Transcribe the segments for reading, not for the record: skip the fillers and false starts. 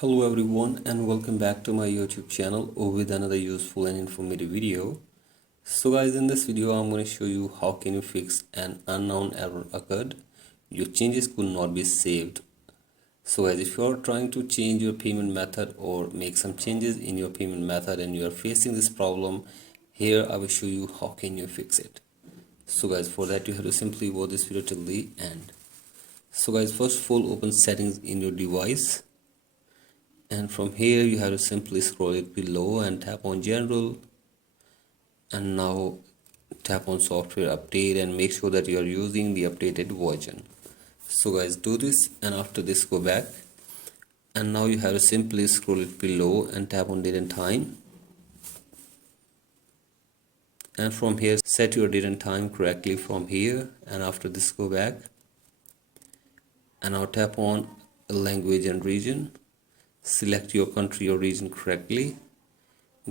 Hello everyone and welcome back to my YouTube channel with another useful and informative video. So guys, in this video I'm going to show you how can you fix an unknown error occurred. Your changes could not be saved. So guys, if you are trying to change your payment method or make some changes in your payment method and you are facing this problem, here I will show you how can you fix it. So guys, for that you have to simply watch this video till the end. So guys, first of all, open settings in your device. And from here you have to simply scroll it below and tap on general, and now tap on software update and make sure that you are using the updated version. So guys, do this, and after this go back, and now you have to simply scroll it below and tap on date and time, and from here set your date and time correctly from here, and after this go back and now tap on language and region. Select your country or region correctly.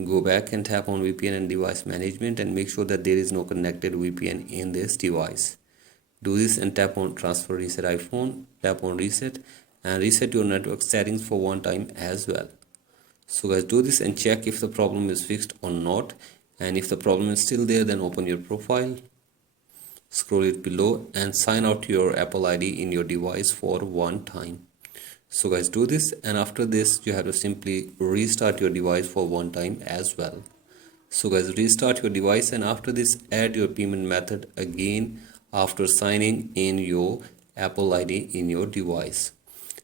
Go back and tap on VPN and device management and make sure that there is no connected VPN in this device. Do this and tap on transfer reset iPhone. Tap on reset and reset your network settings for one time as well. So guys, do this and check if the problem is fixed or not, and if the problem is still there, then open your profile, scroll it below and sign out your Apple ID in your device for one time. So guys, do this, and after this you have to simply restart your device for one time as well. So guys, restart your device, and after this add your payment method again after signing in your Apple ID in your device.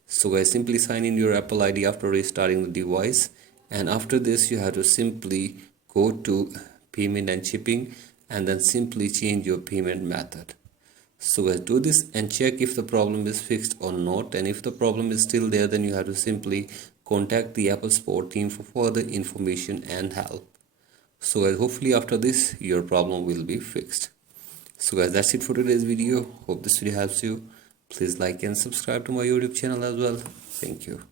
So guys, simply sign in your Apple ID after restarting the device, and after this you have to simply go to payment and shipping and then simply change your payment method. So guys, do this and check if the problem is fixed or not, and if the problem is still there, then you have to simply contact the Apple support team for further information and help. So guys, hopefully after this your problem will be fixed. So guys, that's it for today's video. Hope this video helps you. Please like and subscribe to my YouTube channel as well. Thank you.